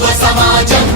నీ సమాజం.